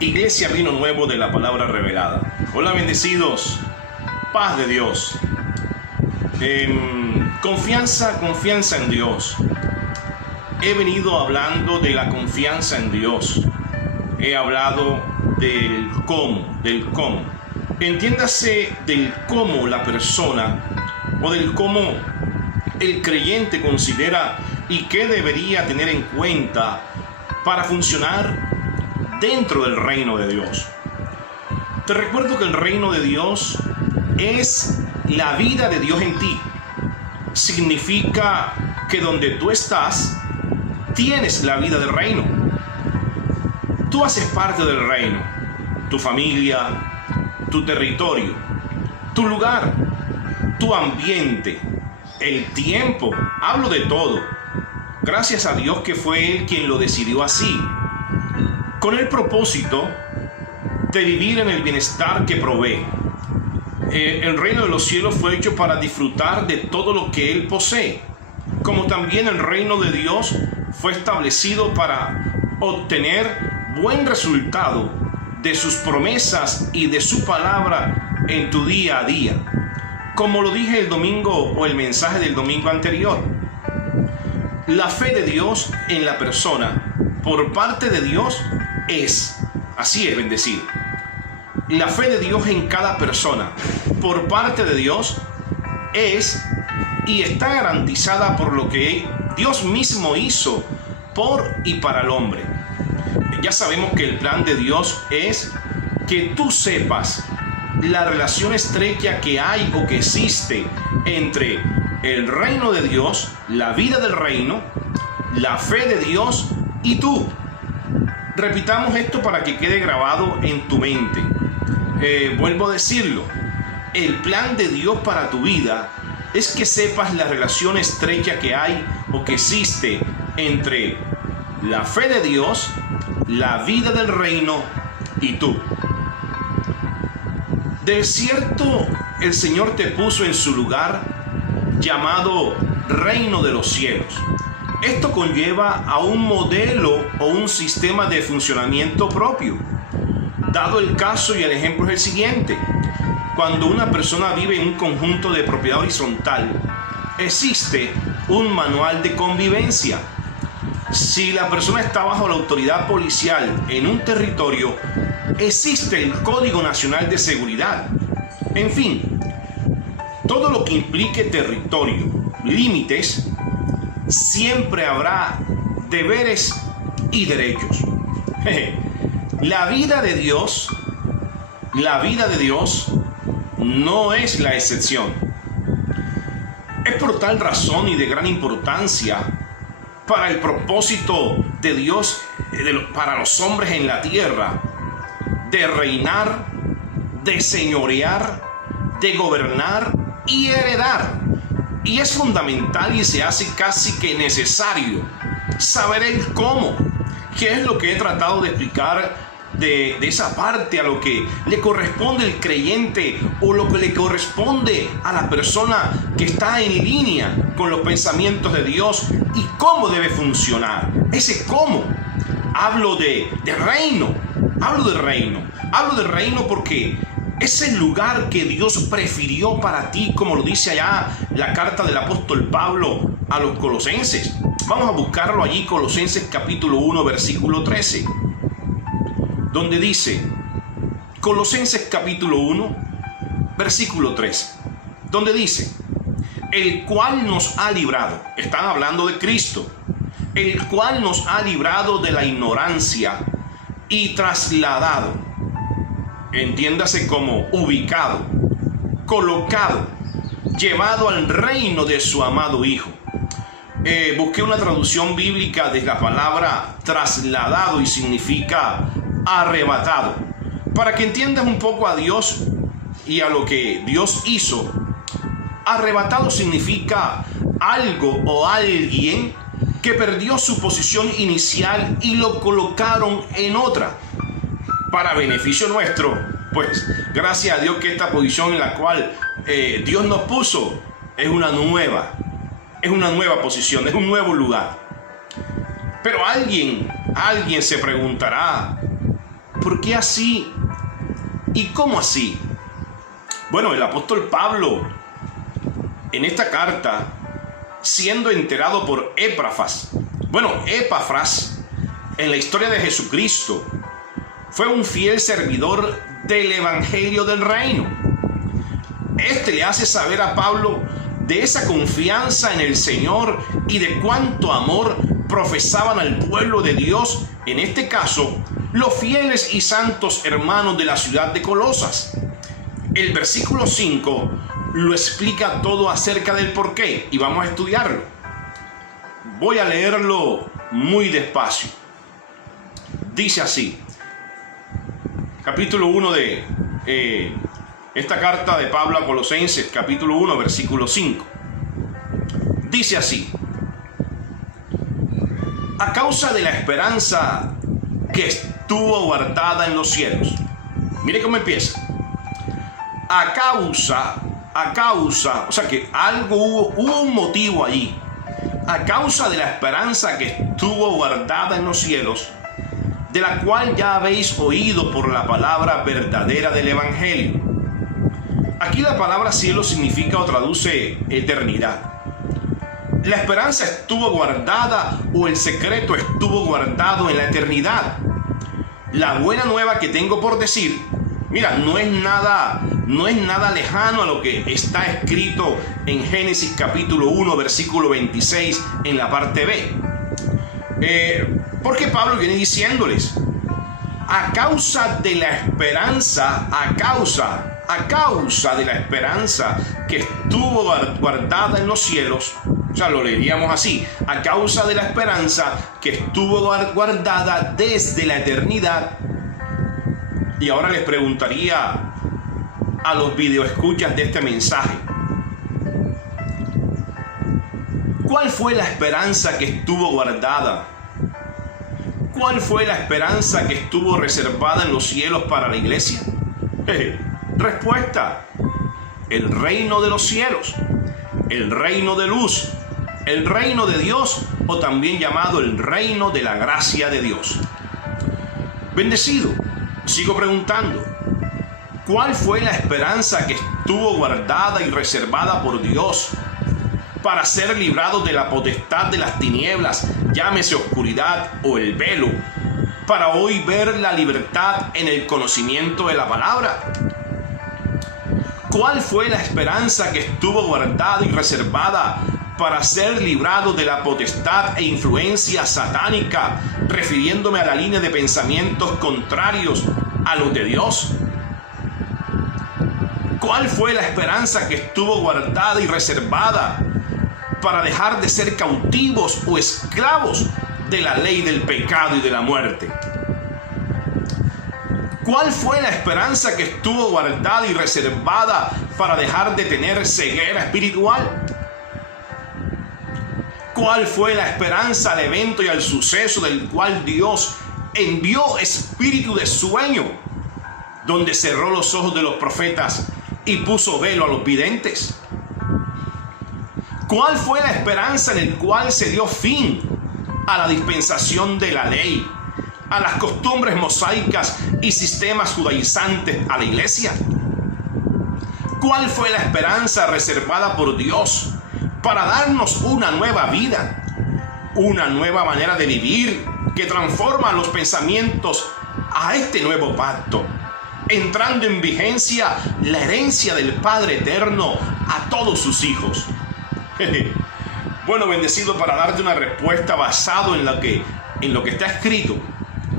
Iglesia Vino Nuevo de la Palabra Revelada. Hola, bendecidos. Paz de Dios. Confianza en Dios. He venido hablando de la confianza en Dios. He hablado del cómo. Entiéndase del cómo la persona o del cómo el creyente considera y qué debería tener en cuenta para funcionar dentro del reino de Dios. Te recuerdo que el reino de Dios es la vida de Dios en ti. Significa que donde tú estás, tienes la vida del reino. Tú haces parte del reino. Tu familia, tu territorio, tu lugar, tu ambiente, el tiempo. Hablo de todo. Gracias a Dios que fue Él quien lo decidió así, con el propósito de vivir en el bienestar que provee. El reino de los cielos fue hecho para disfrutar de todo lo que Él posee, como también el reino de Dios fue establecido para obtener buen resultado de sus promesas y de su palabra en tu día a día. Como lo dije el domingo o el mensaje del domingo anterior, la fe de Dios en la persona por parte de Dios así es, bendecido. La fe de Dios en cada persona por parte de Dios es y está garantizada por lo que Dios mismo hizo por y para el hombre. Ya sabemos que el plan de Dios es que tú sepas la relación estrecha que hay o que existe entre el reino de Dios, la vida del reino, la fe de Dios y tú. Repitamos esto para que quede grabado en tu mente. Vuelvo a decirlo. El plan de Dios para tu vida es que sepas la relación estrecha que hay o que existe entre la fe de Dios, la vida del reino y tú. De cierto, el Señor te puso en su lugar llamado reino de los cielos. Esto conlleva a un modelo o un sistema de funcionamiento propio. Dado el caso y el ejemplo es el siguiente. Cuando una persona vive en un conjunto de propiedad horizontal, existe un manual de convivencia. Si la persona está bajo la autoridad policial en un territorio, existe el Código Nacional de Seguridad. En fin, todo lo que implique territorio, límites, siempre habrá deberes y derechos. La vida de Dios no es la excepción. Es por tal razón y de gran importancia para el propósito de Dios para los hombres en la tierra, de reinar, de señorear, de gobernar y heredar. Y es fundamental y se hace casi que necesario saber el cómo, que es lo que he tratado de explicar de esa parte a lo que le corresponde al creyente o lo que le corresponde a la persona que está en línea con los pensamientos de Dios y cómo debe funcionar. Ese cómo. Hablo de reino porque es el lugar que Dios prefirió para ti, como lo dice allá la carta del apóstol Pablo a los Colosenses. Vamos a buscarlo allí, Colosenses capítulo 1, versículo 13, donde dice, Colosenses capítulo 1, versículo 13, donde dice, el cual nos ha librado, están hablando de Cristo, el cual nos ha librado de la ignorancia y trasladado, entiéndase como ubicado, colocado, llevado al reino de su amado Hijo. Busqué una traducción bíblica de la palabra trasladado y significa arrebatado. Para que entiendas un poco a Dios y a lo que Dios hizo, arrebatado significa algo o alguien que perdió su posición inicial y lo colocaron en otra. Para beneficio nuestro, pues gracias a Dios que esta posición en la cual Dios nos puso es una nueva posición, es un nuevo lugar. Pero alguien se preguntará, ¿Por qué así? ¿Y cómo así? Bueno, el apóstol Pablo, en esta carta, siendo enterado por Epafras, en la historia de Jesucristo, fue un fiel servidor del Evangelio del Reino. Este le hace saber a Pablo de esa confianza en el Señor y de cuánto amor profesaban al pueblo de Dios, en este caso, los fieles y santos hermanos de la ciudad de Colosas. El versículo 5 lo explica todo acerca del porqué y vamos a estudiarlo. Voy a leerlo muy despacio. Dice así, capítulo 1 de esta carta de Pablo a Colosenses, capítulo 1, versículo 5. Dice así: a causa de la esperanza que estuvo guardada en los cielos. Mire cómo empieza. A causa, o sea que algo hubo un motivo allí. A causa de la esperanza que estuvo guardada en los cielos, de la cual ya habéis oído por la palabra verdadera del Evangelio. Aquí la palabra cielo significa o traduce eternidad. La esperanza estuvo guardada o el secreto estuvo guardado en la eternidad. La buena nueva que tengo por decir, mira, no es nada lejano a lo que está escrito en Génesis capítulo 1, versículo 26 en la parte B. Porque Pablo viene diciéndoles, a causa de la esperanza, a causa de la esperanza que estuvo guardada en los cielos, o sea, lo leeríamos así, a causa de la esperanza que estuvo guardada desde la eternidad. Y ahora les preguntaría a los videoescuchas de este mensaje, ¿cuál fue la esperanza que estuvo guardada? ¿Cuál fue la esperanza que estuvo reservada en los cielos para la iglesia? Respuesta: el reino de los cielos, el reino de luz, el reino de Dios, o también llamado el reino de la gracia de Dios. Bendecido, sigo preguntando, ¿cuál fue la esperanza que estuvo guardada y reservada por Dios para ser librados de la potestad de las tinieblas, llámese oscuridad o el velo, para hoy ver la libertad en el conocimiento de la palabra? ¿Cuál fue la esperanza que estuvo guardada y reservada para ser librado de la potestad e influencia satánica, refiriéndome a la línea de pensamientos contrarios a los de Dios? ¿Cuál fue la esperanza que estuvo guardada y reservada para dejar de ser cautivos o esclavos de la ley del pecado y de la muerte? ¿Cuál fue la esperanza que estuvo guardada y reservada para dejar de tener ceguera espiritual? ¿Cuál fue la esperanza al evento y al suceso del cual Dios envió espíritu de sueño, donde cerró los ojos de los profetas y puso velo a los videntes? ¿Cuál fue la esperanza en el cual se dio fin a la dispensación de la ley, a las costumbres mosaicas y sistemas judaizantes a la iglesia? ¿Cuál fue la esperanza reservada por Dios para darnos una nueva vida, una nueva manera de vivir que transforma los pensamientos a este nuevo pacto, entrando en vigencia la herencia del Padre Eterno a todos sus hijos? Bueno, bendecido, para darte una respuesta basado en lo que está escrito.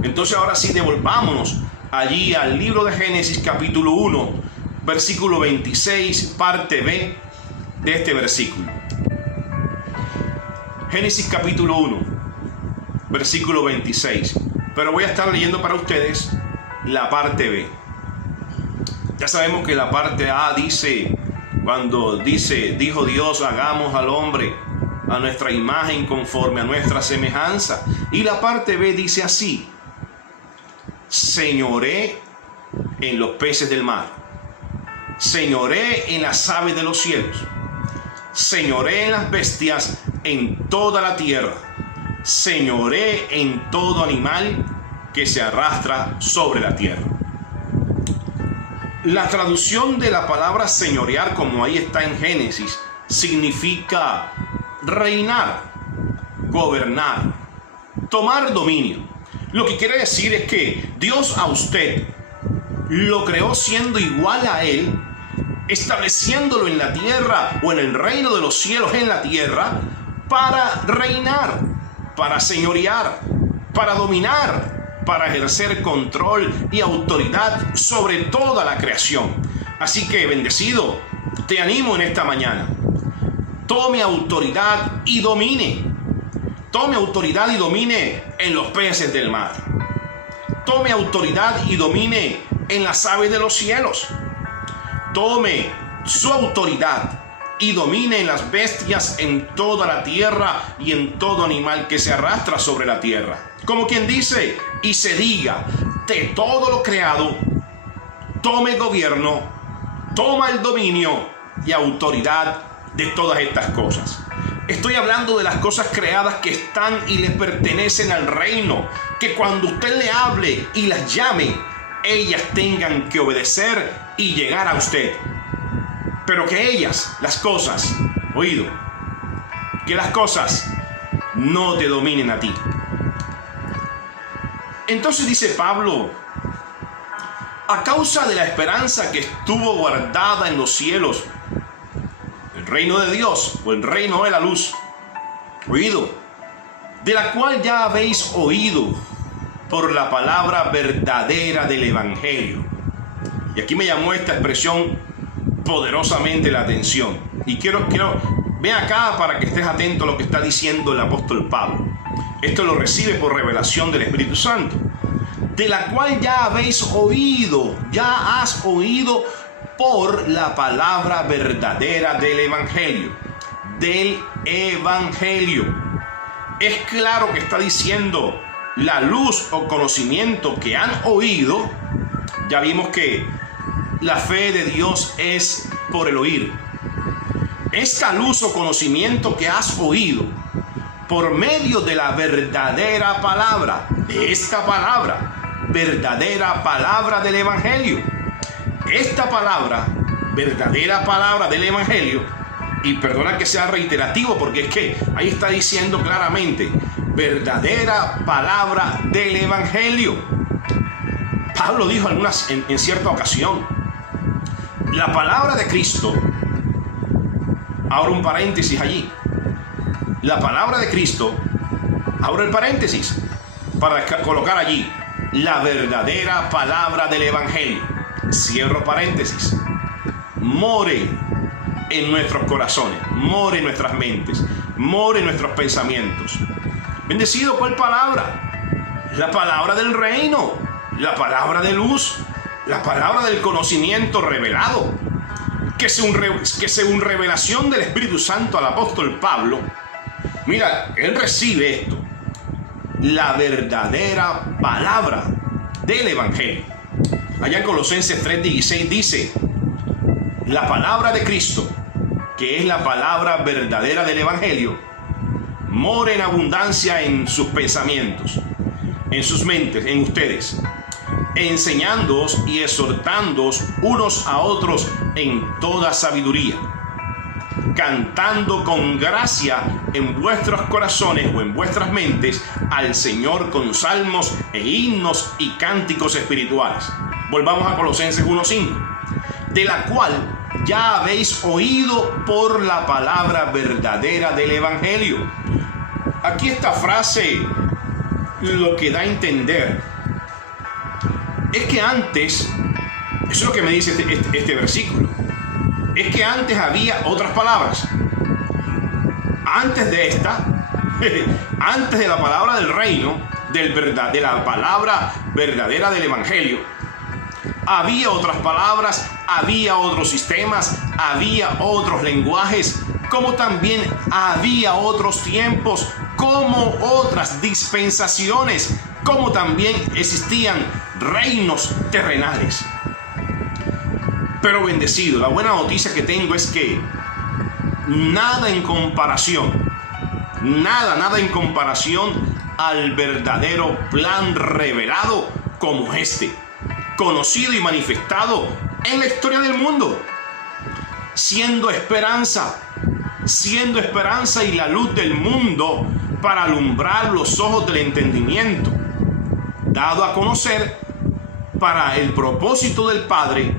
Entonces ahora sí, devolvámonos allí al libro de Génesis capítulo 1, versículo 26, parte B de este versículo. Génesis capítulo 1, versículo 26. Pero voy a estar leyendo para ustedes la parte B. Ya sabemos que la parte A dice, dijo Dios, hagamos al hombre a nuestra imagen conforme a nuestra semejanza. Y la parte B dice así: señoré en los peces del mar, señoré en las aves de los cielos, señoré en las bestias, en toda la tierra, señoré en todo animal que se arrastra sobre la tierra. La traducción de la palabra señorear, como ahí está en Génesis, significa reinar, gobernar, tomar dominio. Lo que quiere decir es que Dios a usted lo creó siendo igual a Él, estableciéndolo en la tierra o en el reino de los cielos en la tierra, para reinar, para señorear, para dominar, para ejercer control y autoridad sobre toda la creación. Así que, bendecido, te animo en esta mañana. Tome autoridad y domine. Tome autoridad y domine en los peces del mar. Tome autoridad y domine en las aves de los cielos. Tome su autoridad y domine en las bestias, en toda la tierra y en todo animal que se arrastra sobre la tierra. Como quien dice, y se diga, de todo lo creado, tome gobierno, toma el dominio y autoridad de todas estas cosas. Estoy hablando de las cosas creadas que están y le pertenecen al reino, que cuando usted le hable y las llame, ellas tengan que obedecer y llegar a usted. Pero que ellas, las cosas, oído, que las cosas no te dominen a ti. Entonces dice Pablo, a causa de la esperanza que estuvo guardada en los cielos, el reino de Dios o el reino de la luz, oído, de la cual ya habéis oído por la palabra verdadera del evangelio. Y aquí me llamó esta expresión poderosamente la atención. Y quiero ven acá para que estés atento a lo que está diciendo el apóstol Pablo. Esto lo recibe por revelación del Espíritu Santo. De la cual ya habéis oído, ya has oído por la palabra verdadera del evangelio. Del evangelio. Es claro que está diciendo la luz o conocimiento que han oído. Ya vimos que la fe de Dios es por el oír. Esta luz o conocimiento que has oído por medio de la verdadera palabra, de esta palabra, verdadera palabra del evangelio. Esta palabra, verdadera palabra del evangelio, y perdona que sea reiterativo porque es que ahí está diciendo claramente, verdadera palabra del evangelio. Pablo dijo en cierta ocasión, la palabra de Cristo, abro un paréntesis allí, la palabra de Cristo, abro el paréntesis para colocar allí, la verdadera palabra del evangelio, cierro paréntesis, more en nuestros corazones, more en nuestras mentes, more en nuestros pensamientos. Bendecido, ¿cuál palabra? La palabra del reino, la palabra de luz, la palabra del conocimiento revelado, que según revelación del Espíritu Santo al apóstol Pablo, mira, él recibe esto, la verdadera palabra del evangelio. Allá en Colosenses 3:16 dice, la palabra de Cristo, que es la palabra verdadera del evangelio, mora en abundancia en sus pensamientos, en sus mentes, en ustedes, enseñándoos y exhortándoos unos a otros en toda sabiduría, cantando con gracia en vuestros corazones o en vuestras mentes al Señor con salmos e himnos y cánticos espirituales. Volvamos a Colosenses 1:5, de la cual ya habéis oído por la palabra verdadera del evangelio. Aquí esta frase lo que da a entender es que antes, eso es lo que me dice este versículo, es que antes había otras palabras. Antes de esta, antes de la palabra del reino, de la palabra verdadera del evangelio, había otras palabras, había otros sistemas, había otros lenguajes, como también había otros tiempos, como otras dispensaciones, como también existían reinos terrenales. Pero bendecido, la buena noticia que tengo es que nada en comparación al verdadero plan revelado como este, conocido y manifestado en la historia del mundo, siendo esperanza y la luz del mundo para alumbrar los ojos del entendimiento, dado a conocer para el propósito del Padre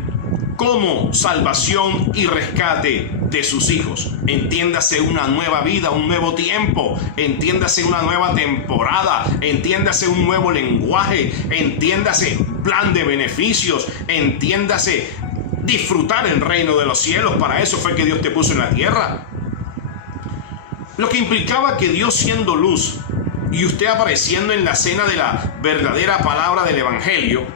como salvación y rescate de sus hijos. Entiéndase una nueva vida, un nuevo tiempo, entiéndase una nueva temporada, entiéndase un nuevo lenguaje, entiéndase plan de beneficios, entiéndase disfrutar el reino de los cielos. Para eso fue que Dios te puso en la tierra. Lo que implicaba que Dios, siendo luz y usted apareciendo en la escena de la verdadera palabra del evangelio,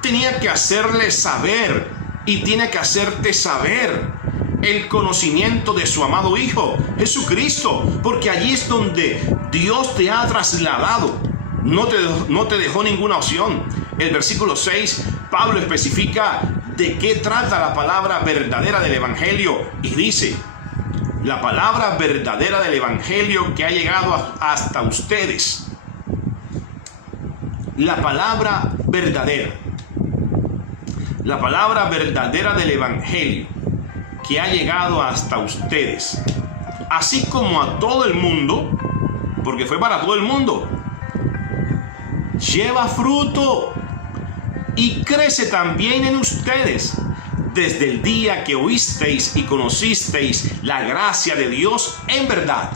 tenía que hacerle saber y tiene que hacerte saber el conocimiento de su amado Hijo Jesucristo, porque allí es donde Dios te ha trasladado. No te dejó ninguna opción. El versículo 6, Pablo especifica de qué trata la palabra verdadera del evangelio y dice: la palabra verdadera del evangelio que ha llegado hasta ustedes. La palabra verdadera del evangelio que ha llegado hasta ustedes, así como a todo el mundo, porque fue para todo el mundo, lleva fruto y crece también en ustedes desde el día que oísteis y conocisteis la gracia de Dios en verdad.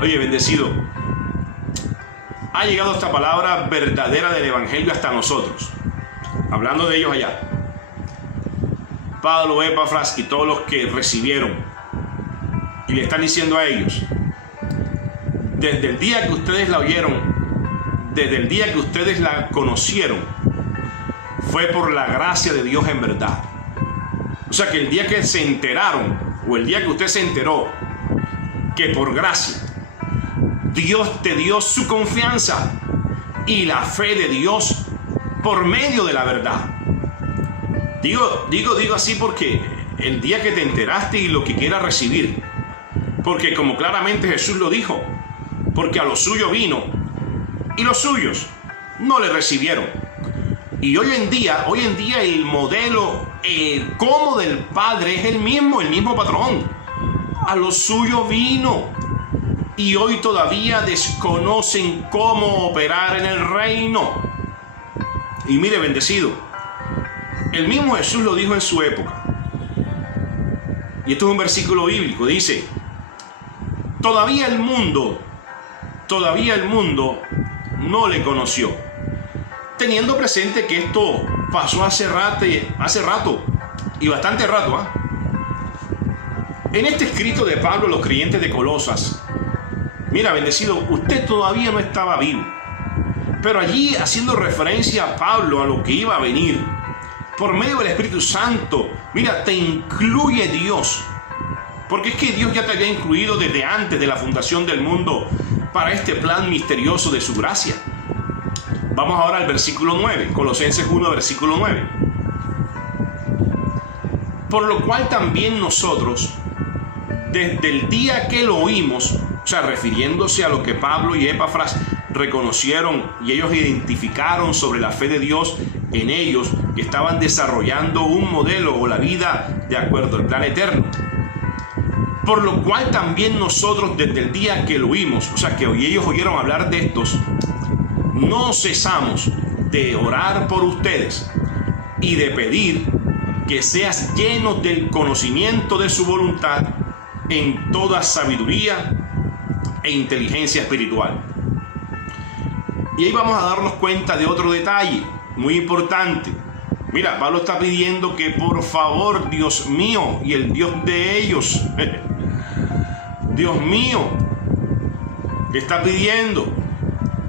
Oye, bendecido, ha llegado esta palabra verdadera del evangelio hasta nosotros, hablando de ellos allá. Pablo, Epafras y todos los que recibieron, y le están diciendo a ellos: desde el día que ustedes la oyeron, desde el día que ustedes la conocieron, fue por la gracia de Dios en verdad. O sea que el día que se enteraron, o el día que usted se enteró que por gracia Dios te dio su confianza y la fe de Dios por medio de la verdad. Digo así porque el día que te enteraste y lo que quieras recibir, porque como claramente Jesús lo dijo, porque a lo suyo vino y los suyos no le recibieron. Y hoy en día el modelo, el cómo del Padre es el mismo patrón. A lo suyo vino y hoy todavía desconocen cómo operar en el reino. Y mire, bendecido, el mismo Jesús lo dijo en su época. Y esto es un versículo bíblico, dice: todavía el mundo no le conoció. Teniendo presente que esto pasó hace rato y bastante rato. En este escrito de Pablo a los creyentes de Colosas, mira, bendecido, usted todavía no estaba vivo, pero allí haciendo referencia a Pablo a lo que iba a venir, por medio del Espíritu Santo, mira, te incluye Dios, porque es que Dios ya te había incluido desde antes de la fundación del mundo para este plan misterioso de su gracia. Vamos ahora al versículo 9, Colosenses 1, versículo 9. Por lo cual también nosotros, desde el día que lo oímos, o sea, refiriéndose a lo que Pablo y Epafras reconocieron y ellos identificaron sobre la fe de Dios en ellos, que estaban desarrollando un modelo o la vida de acuerdo al plan eterno. Por lo cual también nosotros, desde el día que lo oímos, o sea, que ellos oyeron hablar de estos, no cesamos de orar por ustedes y de pedir que seas llenos del conocimiento de su voluntad en toda sabiduría e inteligencia espiritual. Y ahí vamos a darnos cuenta de otro detalle muy importante. Mira, Pablo está pidiendo que por favor, Dios mío y el Dios de ellos, Dios mío, le está pidiendo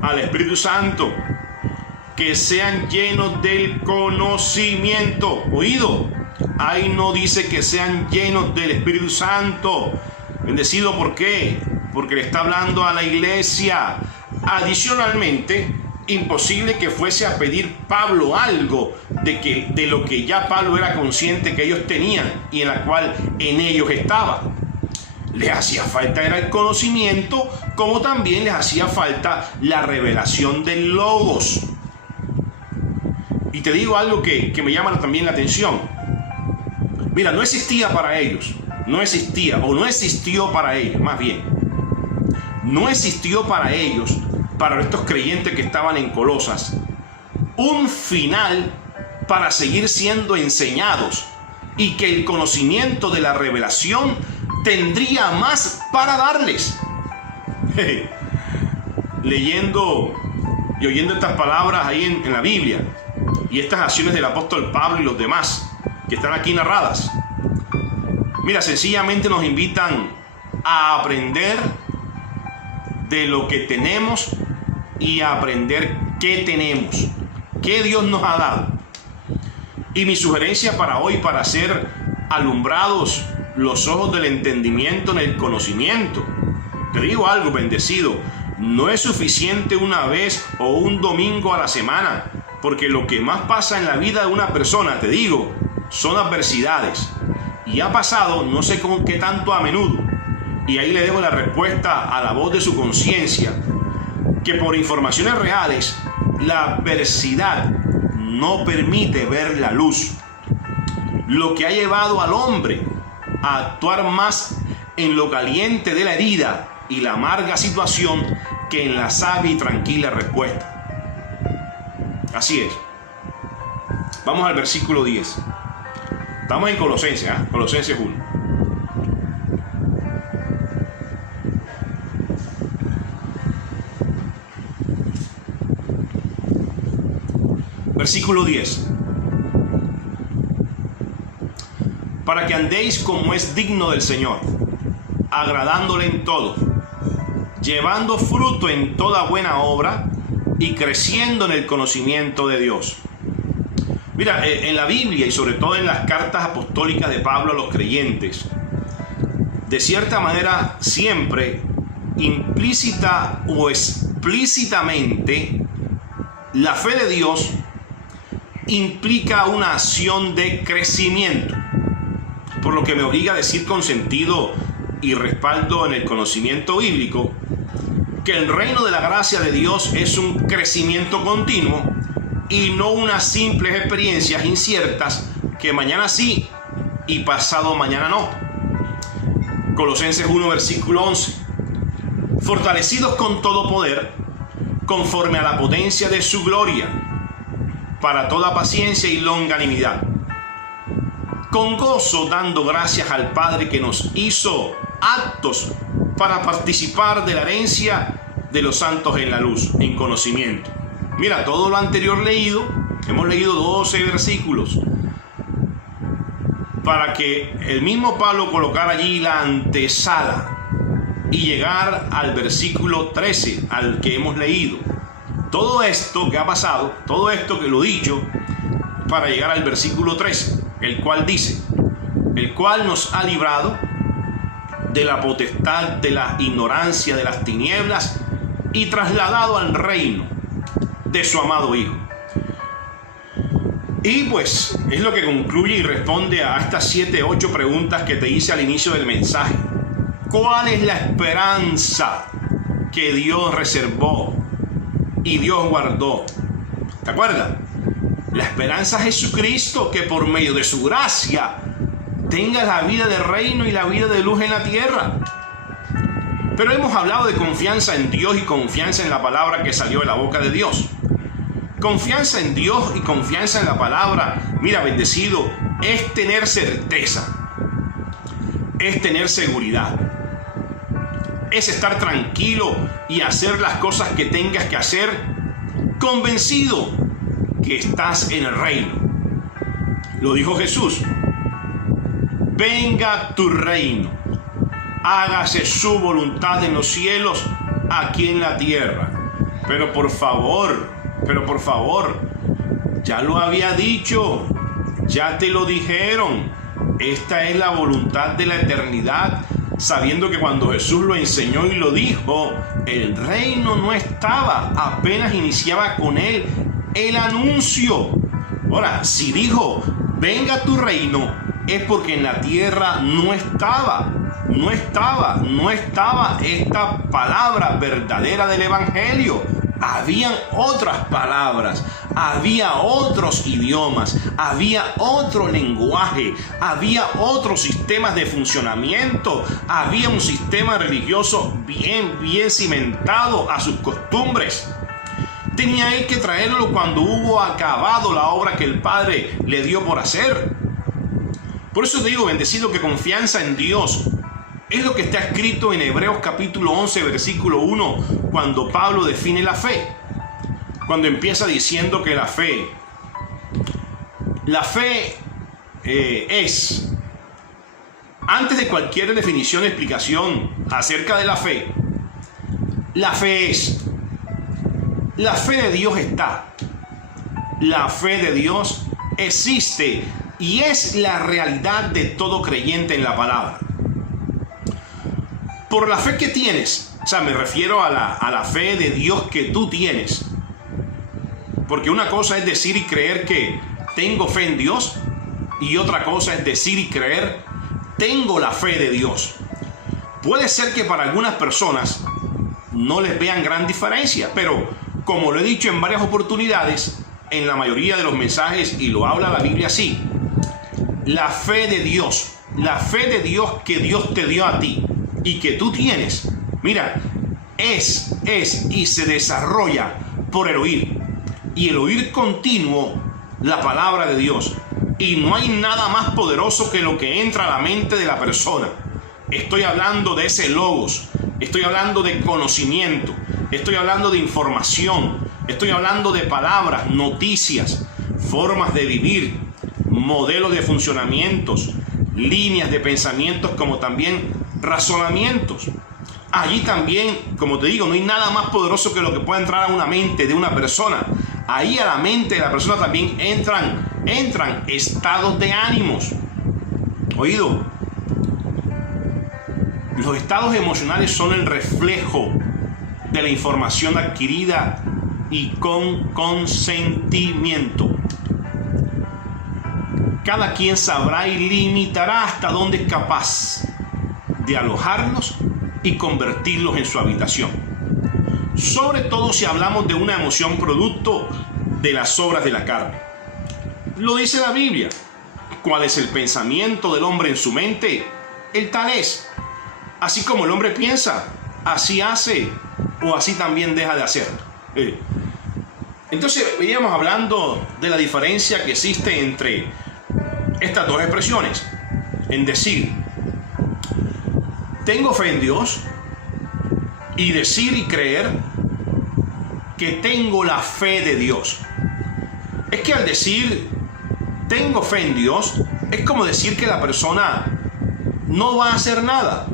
al Espíritu Santo que sean llenos del conocimiento. Oído, ahí no dice que sean llenos del Espíritu Santo. Bendecido, ¿por qué? Porque le está hablando a la iglesia. Adicionalmente, imposible que fuese a pedir Pablo algo de lo que ya Pablo era consciente que ellos tenían y en la cual en ellos estaba. Les hacía falta era el conocimiento, como también les hacía falta la revelación del Logos. Y te digo algo que me llama también la atención. Mira, no existía para ellos, no existió para ellos, más bien. No existió para ellos, para estos creyentes que estaban en Colosas, un final para seguir siendo enseñados y que el conocimiento de la revelación tendría más para darles. Leyendo y oyendo estas palabras ahí en la Biblia y estas acciones del apóstol Pablo y los demás que están aquí narradas, mira, sencillamente nos invitan a aprender de lo que tenemos y a aprender qué tenemos, qué Dios nos ha dado. Y mi sugerencia para hoy, para ser alumbrados los ojos del entendimiento en el conocimiento. Te digo algo, bendecido, no es suficiente una vez o un domingo a la semana, porque lo que más pasa en la vida de una persona, te digo, son adversidades. Y ha pasado no sé con qué tanto a menudo. Y ahí le dejo la respuesta a la voz de su conciencia, que por informaciones reales, la adversidad no permite ver la luz. Lo que ha llevado al hombre a actuar más en lo caliente de la herida y la amarga situación que en la sabia y tranquila respuesta. Así es. Vamos al versículo 10. Estamos en Colosenses, Colosenses 1. Versículo 10. Para que andéis como es digno del Señor, agradándole en todo, llevando fruto en toda buena obra y creciendo en el conocimiento de Dios. Mira, en la Biblia y sobre todo en las cartas apostólicas de Pablo a los creyentes, de cierta manera siempre, implícita o explícitamente, la fe de Dios implica una acción de crecimiento, por lo que me obliga a decir con sentido y respaldo en el conocimiento bíblico que el reino de la gracia de Dios es un crecimiento continuo y no unas simples experiencias inciertas que mañana sí y pasado mañana no. Colosenses 1 versículo 11. Fortalecidos con todo poder conforme a la potencia de su gloria, para toda paciencia y longanimidad, con gozo dando gracias al Padre que nos hizo aptos para participar de la herencia de los santos en la luz, en conocimiento. Mira, todo lo anterior leído, hemos leído 12 versículos, para que el mismo Pablo colocara allí la antesala y llegar al versículo 13, al que hemos leído. Todo esto que ha pasado, todo esto que lo he dicho, para llegar al versículo 13, el cual dice, el cual nos ha librado de la potestad de la ignorancia de las tinieblas y trasladado al reino de su amado Hijo. Y pues es lo que concluye y responde a estas 7-8 preguntas que te hice al inicio del mensaje. ¿Cuál es la esperanza que Dios reservó y Dios guardó? ¿Te acuerdas? La esperanza es Jesucristo, que por medio de su gracia tenga la vida de reino y la vida de luz en la tierra. Pero hemos hablado de confianza en Dios y confianza en la palabra que salió de la boca de Dios. Confianza en Dios y confianza en la palabra, mira, bendecido, es tener certeza, es tener seguridad, es estar tranquilo y hacer las cosas que tengas que hacer, convencido que estás en el reino. Lo dijo Jesús: venga tu reino, hágase su voluntad en los cielos, aquí en la tierra. Pero por favor, ya lo había dicho, ya te lo dijeron. Esta es la voluntad de la eternidad, sabiendo que cuando Jesús lo enseñó y lo dijo, el reino no estaba, apenas iniciaba con él el anuncio. Ahora, si dijo, venga tu reino, es porque en la tierra no estaba. no estaba esta palabra verdadera del Evangelio. Habían otras palabras, había otros idiomas, había otro lenguaje, había otros sistemas de funcionamiento, había un sistema religioso bien cimentado a sus costumbres. Tenía él que traerlo cuando hubo acabado la obra que el Padre le dio por hacer. Por eso te digo, bendecido, que confianza en Dios es lo que está escrito en Hebreos capítulo 11, versículo 1, cuando Pablo define la fe. Cuando empieza diciendo que la fe es, antes de cualquier definición o explicación acerca de la fe es, la fe de Dios está, la fe de Dios existe y es la realidad de todo creyente en la palabra. Por la fe que tienes, o sea, me refiero a la fe de Dios que tú tienes. Porque una cosa es decir y creer que tengo fe en Dios, y otra cosa es decir y creer tengo la fe de Dios. Puede ser que para algunas personas no les vean gran diferencia, pero como lo he dicho en varias oportunidades, en la mayoría de los mensajes, y lo habla la Biblia así, la fe de Dios que Dios te dio a ti y que tú tienes, mira, es y se desarrolla por el oír. Y el oír continuo la palabra de Dios. Y no hay nada más poderoso que lo que entra a la mente de la persona. Estoy hablando de ese logos. Estoy hablando de conocimiento. Estoy hablando de información. Estoy hablando de palabras, noticias, formas de vivir, modelos de funcionamientos, líneas de pensamientos, como también razonamientos. Allí también, como te digo, no hay nada más poderoso que lo que pueda entrar a una mente de una persona. Ahí a la mente de la persona también entran estados de ánimos. Oído, los estados emocionales son el reflejo de la información adquirida y con consentimiento. Cada quien sabrá y limitará hasta dónde es capaz de alojarlos y convertirlos en su habitación. Sobre todo si hablamos de una emoción producto de las obras de la carne. Lo dice la Biblia. ¿Cuál es el pensamiento del hombre en su mente? El tal es. Así como el hombre piensa, así hace o así también deja de hacer. Entonces veníamos hablando de la diferencia que existe entre estas dos expresiones. En decir, tengo fe en Dios, y decir y creer que tengo la fe de Dios. Es que al decir tengo fe en Dios, es como decir que la persona no va a hacer nada.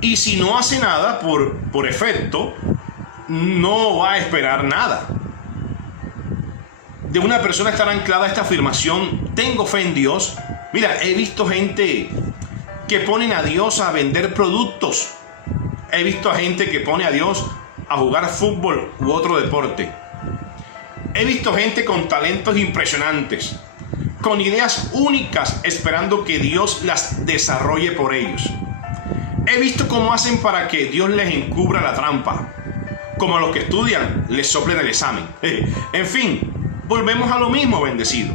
Y si no hace nada, por efecto, no va a esperar nada. De una persona estar anclada a esta afirmación, tengo fe en Dios. Mira, he visto gente que ponen a Dios a vender productos. He visto a gente que pone a Dios a jugar fútbol u otro deporte. He visto gente con talentos impresionantes, con ideas únicas, esperando que Dios las desarrolle por ellos. He visto cómo hacen para que Dios les encubra la trampa, como a los que estudian les soplen el examen. En fin, volvemos a lo mismo, bendecido.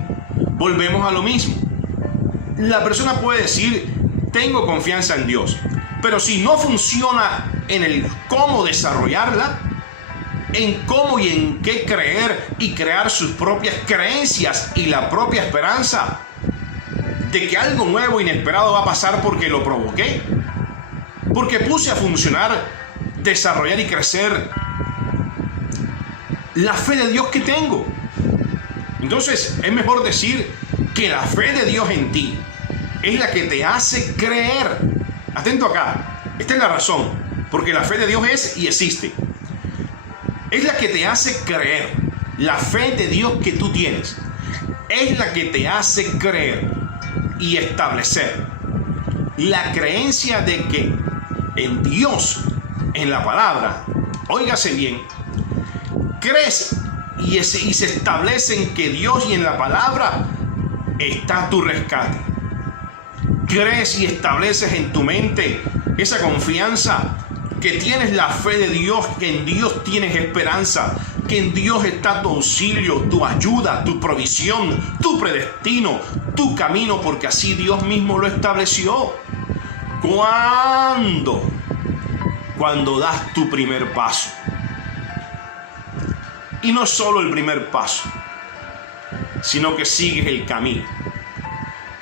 Volvemos a lo mismo. La persona puede decir, tengo confianza en Dios, pero si no funciona en el cómo desarrollarla, en cómo y en qué creer y crear sus propias creencias y la propia esperanza de que algo nuevo, inesperado va a pasar porque lo provoqué, porque puse a funcionar, desarrollar y crecer la fe de Dios que tengo. Entonces es mejor decir que la fe de Dios en ti es la que te hace creer. Atento acá, esta es la razón, porque la fe de Dios es y existe. Es la que te hace creer. La fe de Dios que tú tienes es la que te hace creer y establecer la creencia de que en Dios, en la palabra, óigase bien, crees y se establece en que Dios y en la palabra está tu rescate. crees y estableces en tu mente esa confianza, que tienes la fe de Dios, que en Dios tienes esperanza, que en Dios está tu auxilio, tu ayuda, tu provisión, tu predestino, tu camino, porque así Dios mismo lo estableció. Cuando das tu primer paso. Y no solo el primer paso, sino que sigues el camino.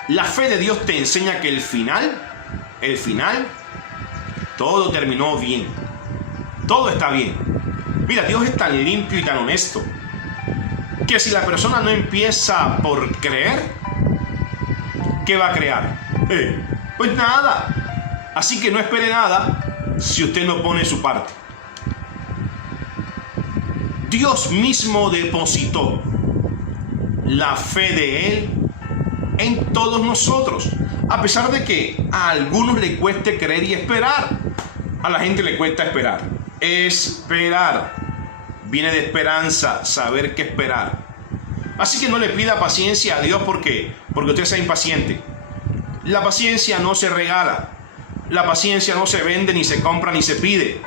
La fe de Dios te enseña que el final, todo terminó bien. Todo está bien. Mira, Dios es tan limpio y tan honesto que si la persona no empieza por creer, ¿qué va a crear? Pues nada. Así que no espere nada si usted no pone su parte. Dios mismo depositó la fe de Él en todos nosotros, a pesar de que a algunos le cueste creer y esperar. A la gente le cuesta esperar. Esperar viene de esperanza, saber qué esperar. Así que no le pida paciencia a Dios porque usted sea impaciente. La paciencia no se regala. La paciencia no se vende, ni se compra, ni se pide.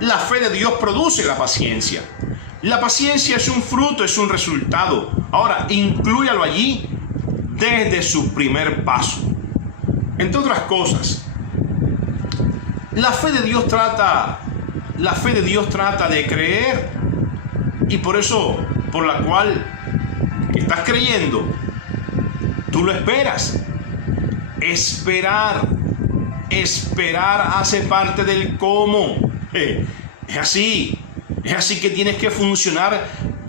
La fe de Dios produce la paciencia. La paciencia es un fruto, es un resultado. Ahora, inclúyalo allí desde su primer paso. Entre otras cosas, la fe de Dios trata de creer, y por eso, por la cual estás creyendo, tú lo esperas. Esperar hace parte del cómo. Es así que tienes que funcionar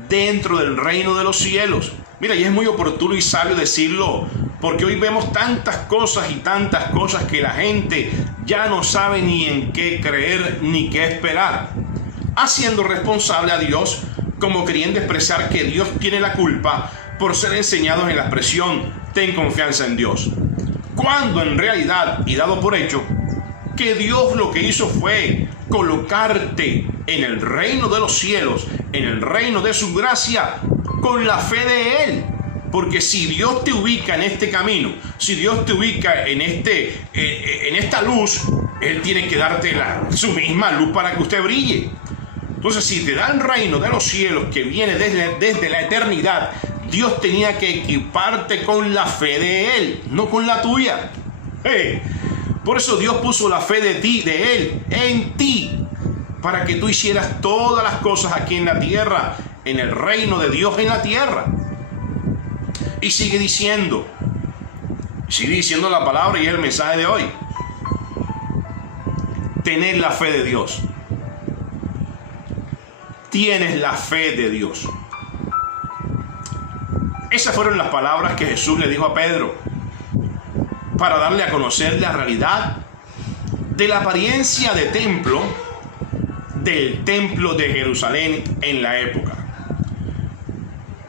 dentro del reino de los cielos. Mira, y es muy oportuno y sabio decirlo, porque hoy vemos tantas cosas que la gente ya no sabe ni en qué creer ni qué esperar, haciendo responsable a Dios, como queriendo expresar que Dios tiene la culpa por ser enseñados en la expresión ten confianza en Dios, cuando en realidad, y dado por hecho, que Dios lo que hizo fue colocarte en el reino de los cielos, en el reino de su gracia, con la fe de Él. Porque si Dios te ubica en este camino, si Dios te ubica en esta luz, Él tiene que darte su misma luz para que usted brille. Entonces, si te da el reino de los cielos que viene desde la eternidad, Dios tenía que equiparte con la fe de Él, no con la tuya. Por eso Dios puso la fe de Él en ti, para que tú hicieras todas las cosas aquí en la tierra, en el reino de Dios en la tierra. Y sigue diciendo la palabra, y es el mensaje de hoy. Tener la fe de Dios. Tienes la fe de Dios. Esas fueron las palabras que Jesús le dijo a Pedro, para darle a conocer la realidad de la apariencia del templo de Jerusalén en la época.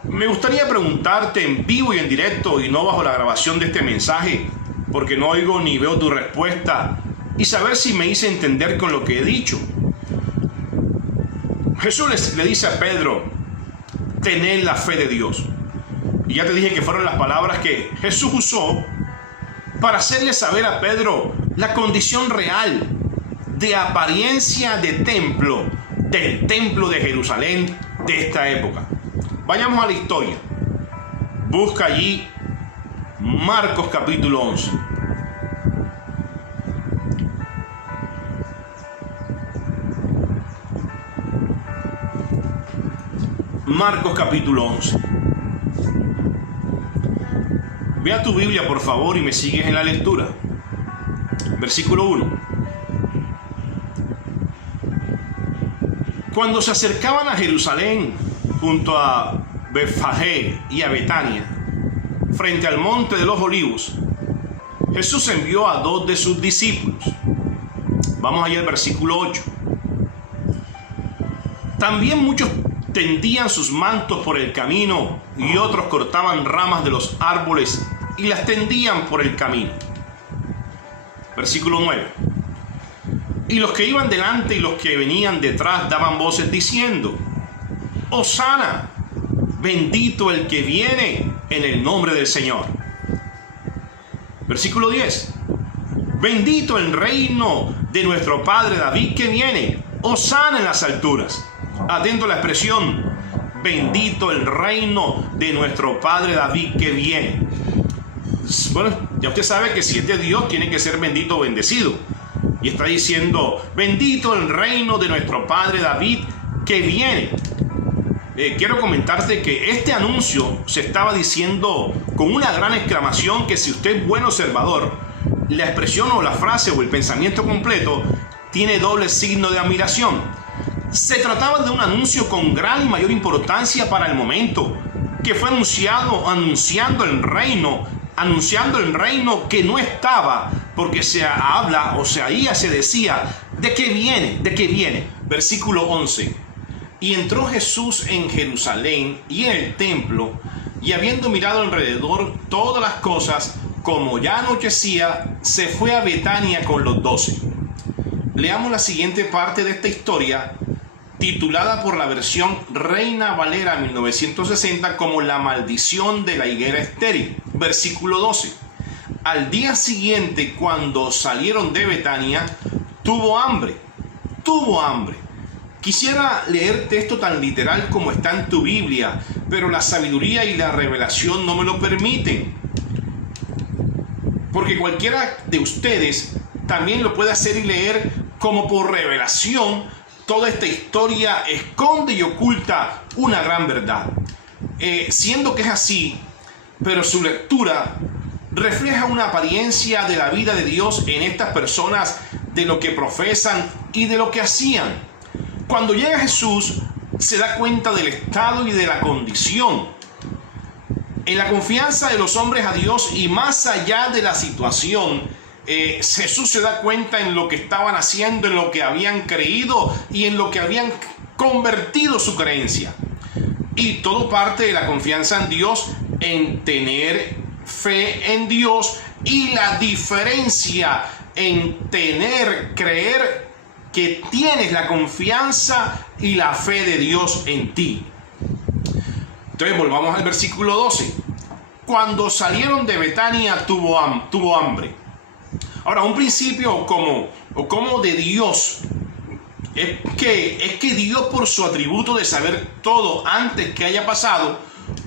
Me gustaría preguntarte en vivo y en directo, y no bajo la grabación de este mensaje, porque no oigo ni veo tu respuesta, y saber si me hice entender con lo que he dicho. Jesús le dice a Pedro, tened la fe de Dios. Y ya te dije que fueron las palabras que Jesús usó para hacerle saber a Pedro la condición real de apariencia de templo, del templo de Jerusalén de esta época. Vayamos a la historia. Busca allí Marcos capítulo 11. Marcos capítulo 11. Ve a tu Biblia, por favor, y me sigues en la lectura. Versículo 1. Cuando se acercaban a Jerusalén, junto a Betfagé y a Betania, frente al monte de los Olivos, Jesús envió a 2 de sus discípulos. Vamos allá al versículo 8. También muchos tendían sus mantos por el camino, y otros cortaban ramas de los árboles y las tendían por el camino. Versículo 9. Y los que iban delante y los que venían detrás daban voces diciendo: Hosana, bendito el que viene en el nombre del Señor. Versículo 10. Bendito el reino de nuestro Padre David que viene. Hosana en las alturas. Atento a la expresión. Bendito el reino de nuestro Padre David que viene. Bueno, ya usted sabe que si es de Dios tiene que ser bendito o bendecido. Y está diciendo, bendito el reino de nuestro Padre David que viene. Quiero comentarte que este anuncio se estaba diciendo con una gran exclamación que si usted es buen observador, la expresión o la frase o el pensamiento completo tiene doble signo de admiración. Se trataba de un anuncio con gran y mayor importancia para el momento, que fue anunciando el reino que no estaba, porque se habla o se decía, ¿de qué viene? ¿De qué viene? Versículo 11. Y entró Jesús en Jerusalén y en el templo, y habiendo mirado alrededor todas las cosas, como ya anochecía, se fue a Betania con los 12. Leamos la siguiente parte de esta historia, titulada por la versión Reina Valera 1960 como La maldición de la higuera estéril. Versículo 12. Al día siguiente, cuando salieron de Betania, tuvo hambre. Quisiera leerte esto tan literal como está en tu Biblia, pero la sabiduría y la revelación no me lo permiten. Porque cualquiera de ustedes también lo puede hacer y leer como por revelación. Toda esta historia esconde y oculta una gran verdad. Siendo que es así, pero su lectura refleja una apariencia de la vida de Dios en estas personas, de lo que profesan y de lo que hacían. Cuando llega Jesús, se da cuenta del estado y de la condición. En la confianza de los hombres a Dios y más allá de la situación, Jesús se da cuenta en lo que estaban haciendo, en lo que habían creído y en lo que habían convertido su creencia. Y todo parte de la confianza en Dios, en tener fe en Dios, y la diferencia en creer que tienes la confianza y la fe de Dios en ti. Entonces volvamos al versículo 12. Cuando salieron de Betania tuvo hambre. Ahora, un principio como de Dios es que Dios, por su atributo de saber todo antes que haya pasado,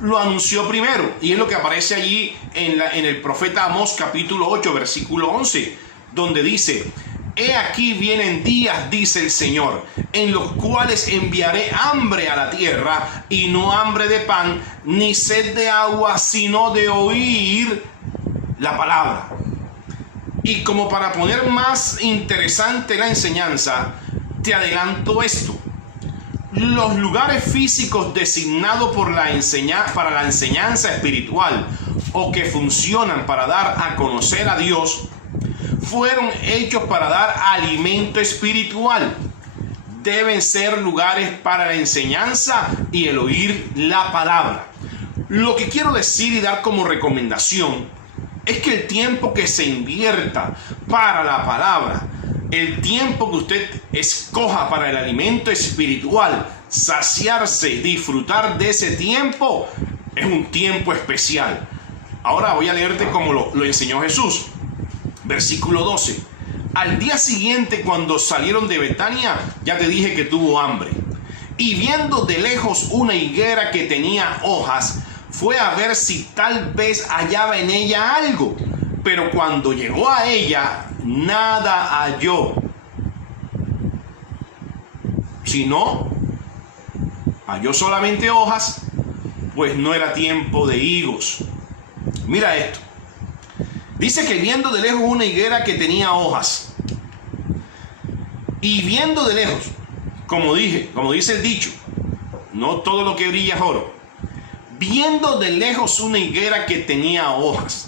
lo anunció primero. Y es lo que aparece allí en el profeta Amós capítulo 8 versículo 11, donde dice: He aquí vienen días, dice el Señor, en los cuales enviaré hambre a la tierra, y no hambre de pan, ni sed de agua, sino de oír la palabra. Y como para poner más interesante la enseñanza, te adelanto esto. Los lugares físicos designados para la enseñanza espiritual, o que funcionan para dar a conocer a Dios, fueron hechos para dar alimento espiritual. Deben ser lugares para la enseñanza y el oír la palabra. Lo que quiero decir y dar como recomendación es que el tiempo que se invierta para la palabra, el tiempo que usted escoja para el alimento espiritual, saciarse, disfrutar de ese tiempo, es un tiempo especial. Ahora voy a leerte como lo enseñó Jesús. Versículo 12. Al día siguiente, cuando salieron de Betania, ya te dije que tuvo hambre. Y viendo de lejos una higuera que tenía hojas, fue a ver si tal vez hallaba en ella algo. Pero cuando llegó a ella, nada halló. Sino, halló solamente hojas, pues no era tiempo de higos. Mira esto. Dice que viendo de lejos una higuera que tenía hojas. Y viendo de lejos, como dice el dicho, no todo lo que brilla es oro. Viendo de lejos una higuera que tenía hojas.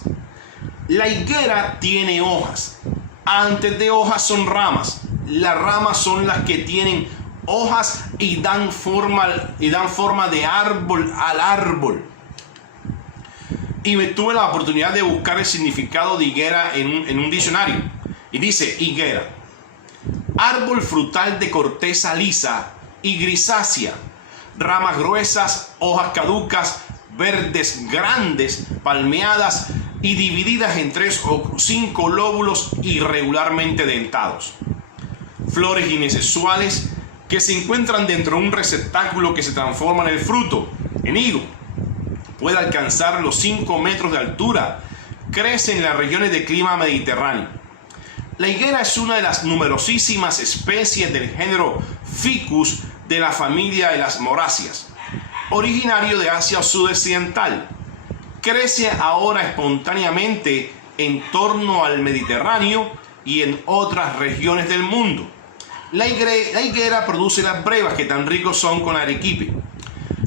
La higuera tiene hojas. Antes de hojas son ramas. Las ramas son las que tienen hojas y dan forma de árbol al árbol. Y me tuve la oportunidad de buscar el significado de higuera en un diccionario. Y dice: higuera, árbol frutal de corteza lisa y grisácea, ramas gruesas, hojas caducas, verdes grandes, palmeadas y divididas en 3 o 5 lóbulos irregularmente dentados. Flores inisexuales que se encuentran dentro de un receptáculo que se transforma en el fruto, en higo. Puede alcanzar los 5 metros de altura. Crece en las regiones de clima mediterráneo. La higuera es una de las numerosísimas especies del género Ficus de la familia de las moráceas, originario de Asia sudoccidental. Crece ahora espontáneamente en torno al Mediterráneo y en otras regiones del mundo. La higuera produce las brevas que tan ricos son con arequipe.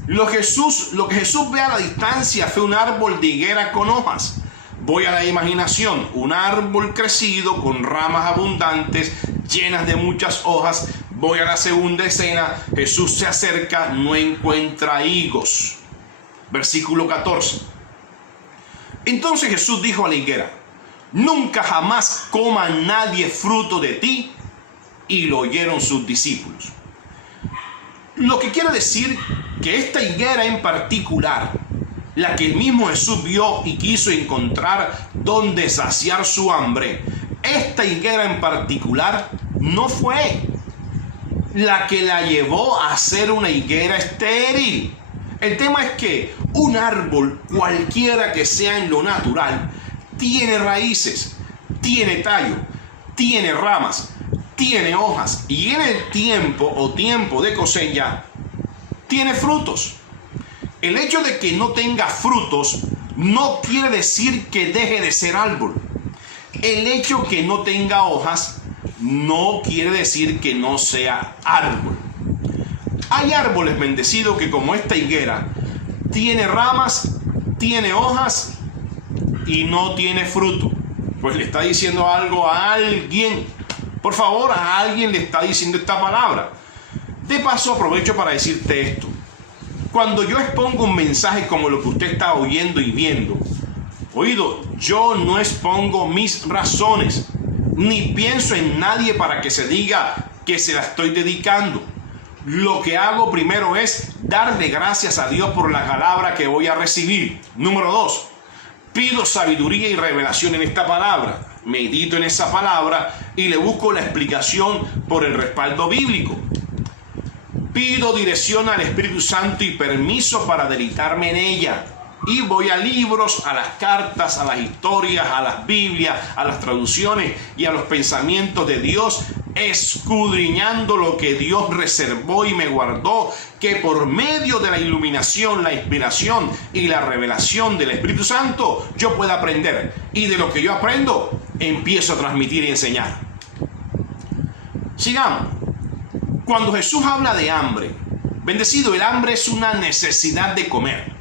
Lo que Jesús ve a la distancia fue un árbol de higuera con hojas. Voy a la imaginación, un árbol crecido con ramas abundantes, llenas de muchas hojas. Voy a la segunda escena, Jesús se acerca, no encuentra higos. Versículo 14. Entonces Jesús dijo a la higuera: nunca jamás coma nadie fruto de ti. Y lo oyeron sus discípulos. Lo que quiere decir que esta higuera en particular, la que el mismo Jesús vio y quiso encontrar donde saciar su hambre, esta higuera en particular no fue la que la llevó a ser una higuera estéril. El tema es que un árbol, cualquiera que sea en lo natural, tiene raíces, tiene tallo, tiene ramas, tiene hojas y en el tiempo de cosecha tiene frutos. El hecho de que no tenga frutos no quiere decir que deje de ser árbol. El hecho que no tenga hojas no quiere decir que no sea árbol. Hay árboles bendecidos que, como esta higuera, tiene ramas, tiene hojas y no tiene fruto. Pues le está diciendo algo a alguien. Por favor, a alguien le está diciendo esta palabra. De paso, aprovecho para decirte esto. Cuando yo expongo un mensaje como lo que usted está oyendo y viendo, yo no expongo mis razones, ni pienso en nadie para que se diga que se la estoy dedicando. Lo que hago primero es darle gracias a Dios por la palabra que voy a recibir. Número 2, pido sabiduría y revelación en esta palabra. Medito en esa palabra y le busco la explicación por el respaldo bíblico. Pido dirección al Espíritu Santo y permiso para deleitarme en ella. Y voy a libros, a las cartas, a las historias, a las Biblias, a las traducciones y a los pensamientos de Dios, escudriñando lo que Dios reservó y me guardó, que por medio de la iluminación, la inspiración y la revelación del Espíritu Santo yo pueda aprender. Y de lo que yo aprendo, empiezo a transmitir y enseñar. Sigamos. Cuando Jesús habla de hambre, bendecido, el hambre es una necesidad de comer.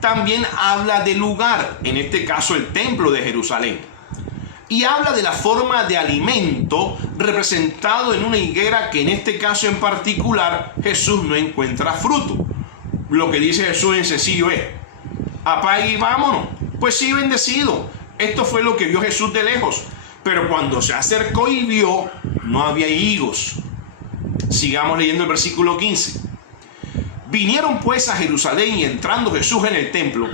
También habla de lugar, en este caso el templo de Jerusalén. Y habla de la forma de alimento representado en una higuera que en este caso en particular Jesús no encuentra fruto. Lo que dice Jesús en sencillo es: apague y vámonos. Pues sí, bendecido. Esto fue lo que vio Jesús de lejos. Pero cuando se acercó y vio, no había higos. Sigamos leyendo el versículo 15. Vinieron pues a Jerusalén y entrando Jesús en el templo,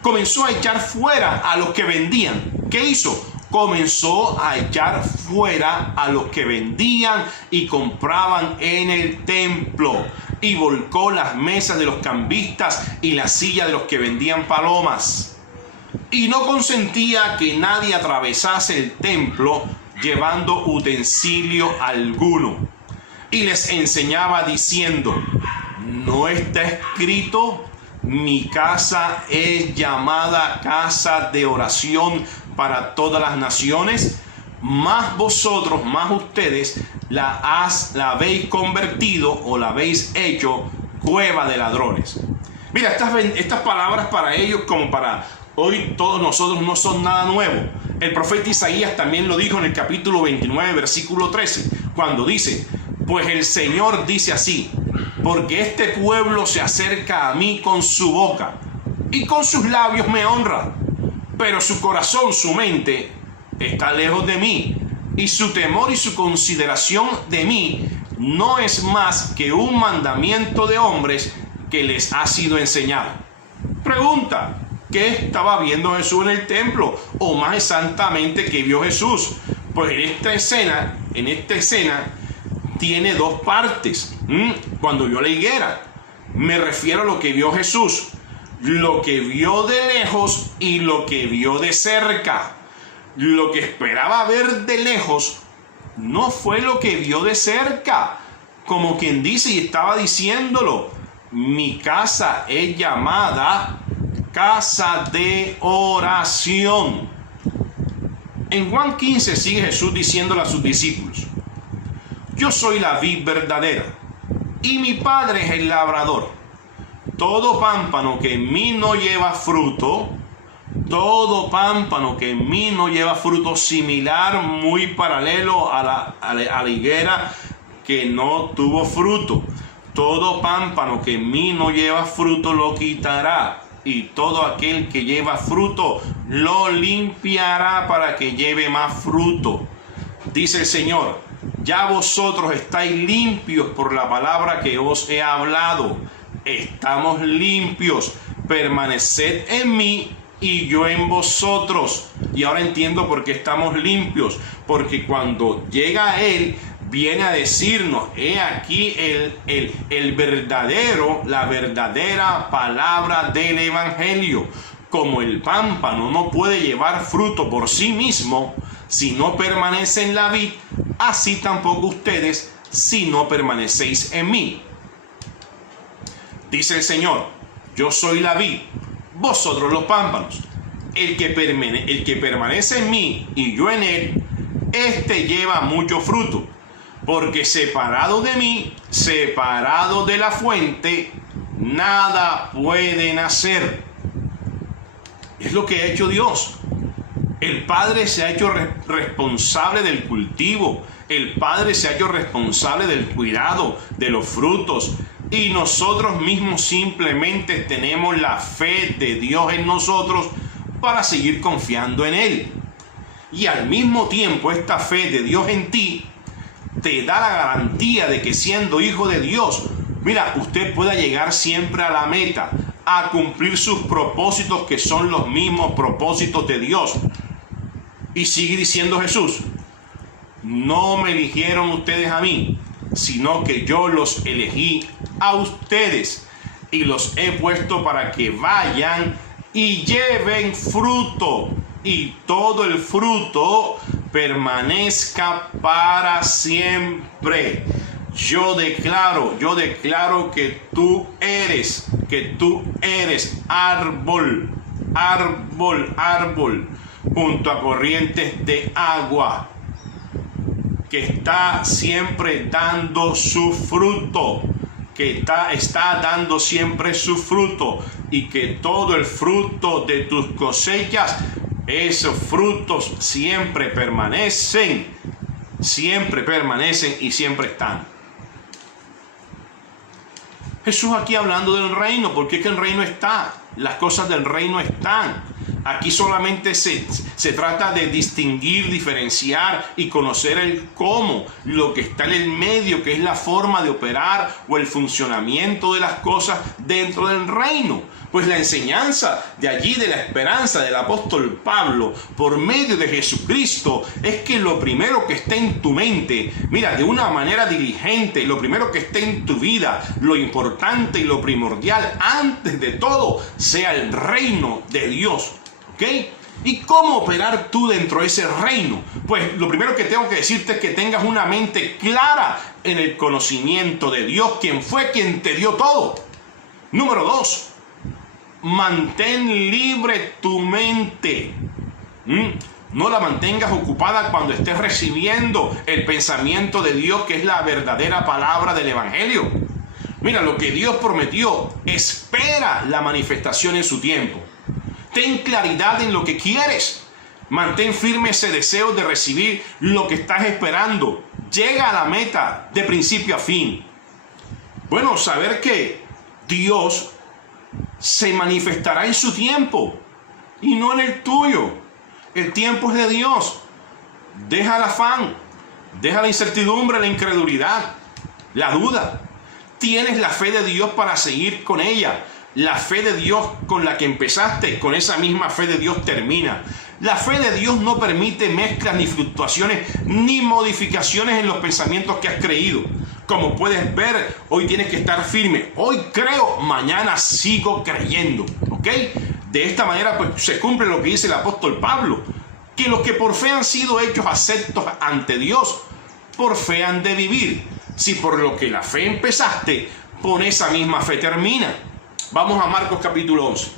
comenzó a echar fuera a los que vendían. ¿Qué hizo? Comenzó a echar fuera a los que vendían y compraban en el templo. Y volcó las mesas de los cambistas y la silla de los que vendían palomas. Y no consentía que nadie atravesase el templo llevando utensilio alguno. Y les enseñaba diciendo: ¿no está escrito? Mi casa es llamada casa de oración para todas las naciones. Más vosotros, más ustedes, la habéis convertido o la habéis hecho cueva de ladrones. Mira, estas palabras para ellos como para hoy todos nosotros no son nada nuevo. El profeta Isaías también lo dijo en el capítulo 29, versículo 13, cuando dice: pues el Señor dice así: porque este pueblo se acerca a mí con su boca y con sus labios me honra, pero su corazón, su mente está lejos de mí, y su temor y su consideración de mí no es más que un mandamiento de hombres que les ha sido enseñado. Pregunta: ¿Qué estaba viendo Jesús en el templo? O más exactamente, ¿qué vio Jesús? Pues en esta escena tiene dos partes. Cuando vio la higuera, me refiero a lo que vio Jesús, lo que vio de lejos y lo que vio de cerca. Lo que esperaba ver de lejos no fue lo que vio de cerca, como quien dice, y estaba diciéndolo: mi casa es llamada casa de oración. En Juan 15 sigue Jesús diciéndole a sus discípulos: yo soy la vid verdadera y mi Padre es el labrador. Todo pámpano que en mí no lleva fruto, similar, muy paralelo a la higuera que no tuvo fruto. Todo pámpano que en mí no lleva fruto lo quitará, y todo aquel que lleva fruto lo limpiará para que lleve más fruto. Dice el Señor: ya vosotros estáis limpios por la palabra que os he hablado. Estamos limpios. Permaneced en mí y yo en vosotros. Y ahora entiendo por qué estamos limpios. Porque cuando llega Él, viene a decirnos: he aquí la verdadera palabra del Evangelio. Como el pámpano no puede llevar fruto por sí mismo si no permanece en la vid, así tampoco ustedes si no permanecéis en mí. Dice el Señor: yo soy la vid, vosotros los pámpanos. El que permanece en mí y yo en él, este lleva mucho fruto. Porque separado de mí, separado de la fuente, nada pueden hacer. Es lo que ha hecho Dios. El Padre se ha hecho responsable del cultivo. El Padre se ha hecho responsable del cuidado de los frutos. Y nosotros mismos simplemente tenemos la fe de Dios en nosotros para seguir confiando en Él. Y al mismo tiempo, esta fe de Dios en ti te da la garantía de que, siendo hijo de Dios, mira, usted pueda llegar siempre a la meta, a cumplir sus propósitos, que son los mismos propósitos de Dios. Y sigue diciendo Jesús: no me eligieron ustedes a mí, sino que yo los elegí a ustedes y los he puesto para que vayan y lleven fruto, y todo el fruto permanezca para siempre. Yo declaro que tú eres árbol junto a corrientes de agua, que está siempre dando su fruto, está dando siempre su fruto, y que todo el fruto de tus cosechas, esos frutos siempre permanecen y siempre están. Jesús aquí hablando del reino, porque es que el reino está, las cosas del reino están. Aquí solamente se trata de distinguir, diferenciar y conocer el cómo, lo que está en el medio, que es la forma de operar o el funcionamiento de las cosas dentro del reino. Pues la enseñanza de allí, de la esperanza del apóstol Pablo por medio de Jesucristo, es que lo primero que esté en tu mente, mira, de una manera diligente, lo primero que esté en tu vida, lo importante y lo primordial, antes de todo, sea el reino de Dios. ¿Ok? ¿Y cómo operar tú dentro de ese reino? Pues lo primero que tengo que decirte es que tengas una mente clara en el conocimiento de Dios, quien fue quien te dio todo. Número 2. Mantén libre tu mente. No la mantengas ocupada cuando estés recibiendo el pensamiento de Dios, que es la verdadera palabra del Evangelio. Mira, lo que Dios prometió, espera la manifestación en su tiempo. Ten claridad en lo que quieres. Mantén firme ese deseo de recibir lo que estás esperando. Llega a la meta de principio a fin. Bueno, saber que Dios se manifestará en su tiempo y no en el tuyo. El tiempo es de Dios. Deja el afán, deja la incertidumbre, la incredulidad, la duda. Tienes la fe de Dios para seguir con ella. La fe de Dios con la que empezaste, con esa misma fe de Dios termina. La fe de Dios no permite mezclas, ni fluctuaciones, ni modificaciones en los pensamientos que has creído. Como puedes ver, hoy tienes que estar firme. Hoy creo, mañana sigo creyendo. ¿Ok? De esta manera pues, se cumple lo que dice el apóstol Pablo, que los que por fe han sido hechos aceptos ante Dios, por fe han de vivir. Si por lo que la fe empezaste, por esa misma fe termina. Vamos a Marcos capítulo 11.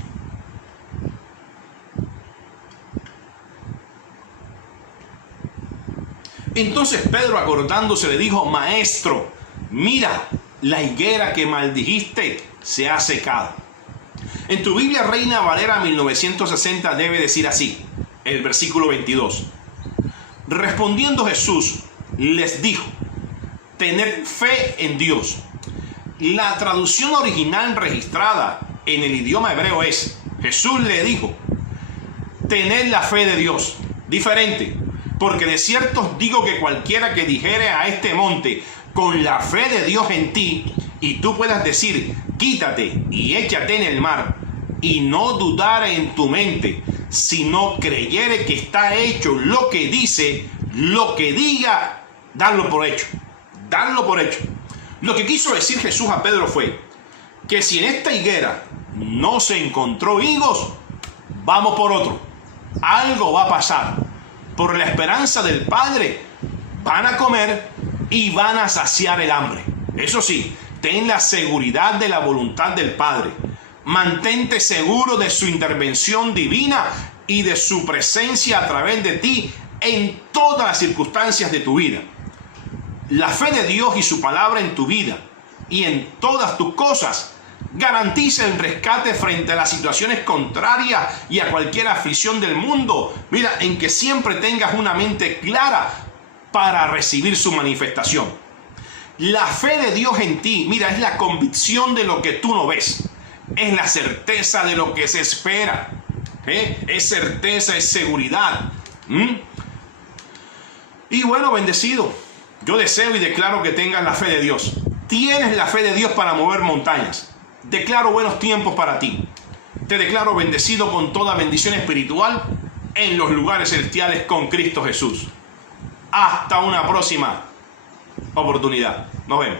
Entonces Pedro, acordándose, le dijo: Maestro, mira, la higuera que maldijiste se ha secado. En tu Biblia Reina Valera 1960 debe decir así, el versículo 22. Respondiendo Jesús, les dijo: tened fe en Dios. La traducción original registrada en el idioma hebreo es: Jesús le dijo, tened la fe de Dios. Diferente, porque de cierto os digo que cualquiera que dijere a este monte, con la fe de Dios en ti, y tú puedas decir, quítate y échate en el mar, y no dudare en tu mente, sino creyere que está hecho lo que dice, lo que diga, darlo por hecho. Darlo por hecho. Lo que quiso decir Jesús a Pedro fue que si en esta higuera no se encontró higos, vamos por otro. Algo va a pasar. Por la esperanza del Padre van a comer y van a saciar el hambre. Eso sí, ten la seguridad de la voluntad del Padre. Mantente seguro de su intervención divina y de su presencia a través de ti en todas las circunstancias de tu vida. La fe de Dios y su palabra en tu vida y en todas tus cosas garantiza el rescate frente a las situaciones contrarias y a cualquier aflicción del mundo. Mira, en que siempre tengas una mente clara para recibir su manifestación. La fe de Dios en ti, mira, es la convicción de lo que tú no ves. Es la certeza de lo que se espera. Es certeza, es seguridad. Y bueno, bendecido. Yo deseo y declaro que tengas la fe de Dios. Tienes la fe de Dios para mover montañas. Declaro buenos tiempos para ti. Te declaro bendecido con toda bendición espiritual en los lugares celestiales con Cristo Jesús. Hasta una próxima oportunidad. Nos vemos.